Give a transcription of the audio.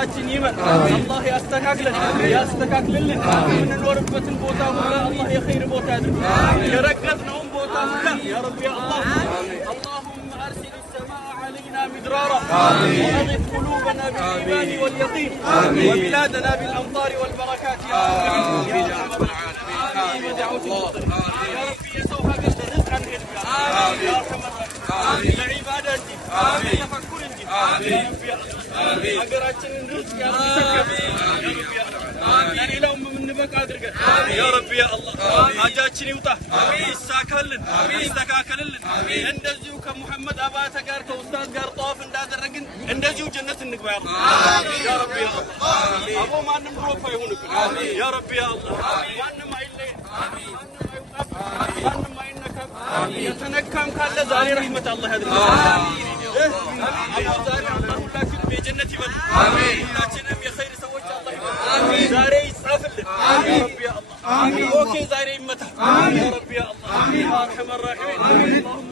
ሀገራችን ይመን አላህ ያስተካክለን ያስተካክልልን ምን ኖርበትን ቦታ ሁሉ አላህ የኸይር ቦታ ያድርግ የረገጥነውን ቦታ ሁሉ ያ ረቢ አላህ اللهم ارسل السماء علينا مدرارا واغث قلوبنا بالايمان واليقين وبلادنا بالامطار والبركات يا رب العالمين ودعوتك يا ربي يسوها قد رزقا يا ارحم الراحمين لعبادتك تفكرك ሀገራችንን ርዝቅ ያለውም ምንበቃ አድርገን ያ ረቢ ያ አላህ ሀጃችን ይውጣ ይሳካልን ይስተካከልልን እንደዚሁ ከሙሐመድ አባተ ጋር ከኡስታዝ ጋር ጧፍ እንዳደረግን እንደዚሁ ጀነት እንግባ ያ ረቢ ያ አላህ አቦ ማንም ሮፋ ይሁንብን ያ ረቢ ያ አላህ ማንም አይለይ ማንም አይነካም የተነካም ካለ ዛሬ ረህመት አላህ ያድርግ جنتي بل ሁላችንም የኸይር ሰዎች አላህ ይሁን ዛሬ ይጻፍልን ያ ረቢ ያ አላህ ኦኬ ዛሬ ይመታ ያ ረቢ ያ አላህ አርሐመ الراحمين